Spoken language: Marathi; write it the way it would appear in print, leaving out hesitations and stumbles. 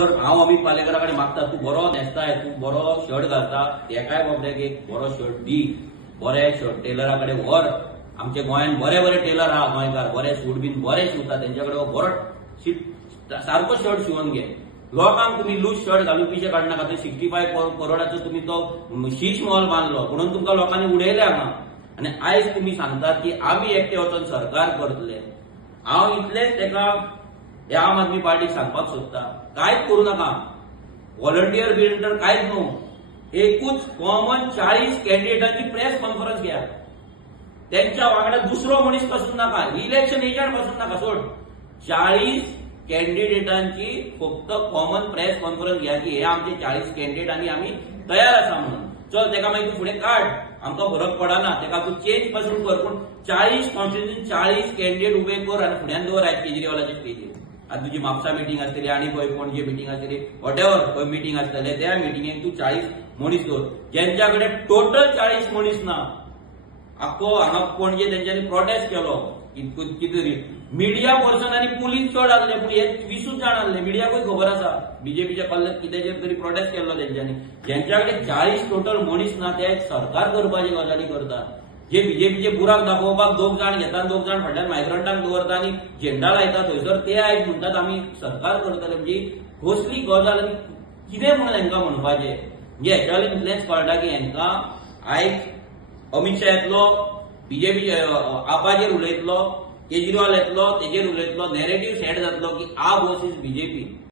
हांव अमित पालेकरा कडेन मागता तूं बरो न्हेसताय, तूं बरो शर्ट घालता, एकाय बाबड्याक एक बरो शर्ट दी, बरे शर्ट टेलरा कडेन व्हर. आमच्या गोंयांत बरे बरे टेलर आहा गोंयकार, बरे सूट बीन बरे शिवता, तेंच्या कडेन बरो सारको शर्ट शिवून घे. लोकांक तुम्ही लूज शर्ट घालून पिशे काडनाका. ते 65 करोडाचो तुम्ही तो शीश मॉल बांदलो म्हणून तुमकां लोकांनी उडयले हांगा. आनी आयज तुम्ही सांगतात की आमी एकटे वचून सरकार करतले. हांव इतलेच तेका हे आम आदमी पार्टीक सांगपाक सोदता, कांयच करू नाका. व्हॉलंटियर बिलंटियर कांयच न्हू. एकूच कॉमन 40 कॅन्डिडेटांची प्रेस कॉन्फरन्स घ्या. त्यांच्या वांगडा दुसरो मनीस पासून नाका, इलेक्शन एजंट पासून नाका, सोड. 40 कॅन्डिडेटांची फक्त कॉमन प्रेस कॉन्फरन्स घ्या की हे आमचे 40 कॅन्डिडेट आणि आम्ही तयार आसा म्हणून. चल तेका मागीर तूं फुडें काड, आमकां फरक पडना. तेका तूं चेंज पासून कर, पूण 40 कॉन्स्टिट्युन्सीन 40 कॅन्डिडेट उबे कर आनी फुड्यान दवर आयज केजरीवालाच्या स्टेजीर. आज तुझी म्हापसा मिटींग आसतली आनी खंय पणजे मिटींग आसतली, वॉटेवर खंय मिटींग आसतले, त्या मिटींगेक तूं 40 मनीस दवर. ज्यांच्या कडेन टोटल 40 मनीस ना. आख्खो हांगा पणजे तेंच्यांनी प्रोटेस्ट केलो कितें मिडिया पर्सन आनी पुलीस चड आसले, पूण हे 20 जाण आसले. मिडियाकूय खबर आसा बीजेपीच्या कल्ल्यात कितेंचेर तरी प्रोटेस्ट केल्लो तेंच्यांनी. ज्यांच्या कडेन 40 टोटल मनीस ना ते सरकार करपाची गजाली करतात. जे बीजेपीचे बुराक दाखोवपाक 2 जाण घेतात, 2 जाण फाटल्यान मायग्रंटांक दवरता आनी झेंडा लायता थंयसर ते आयज म्हणटात आमी सरकार करतले. म्हणजे कसली गजाल आनी कितें म्हणून हेंकां म्हणपाचें. म्हणजे हेच्यावयल्यान इतलेंच कळटा की हेंकां आयज अमित शाह येतलो, बीजेपी आपाचेर उलयतलो, केजरीवाल येतलो, तेजेर उलयतलो, नॅरेटिव्ह सेट जातलो की आप वर्सीस बीजेपी.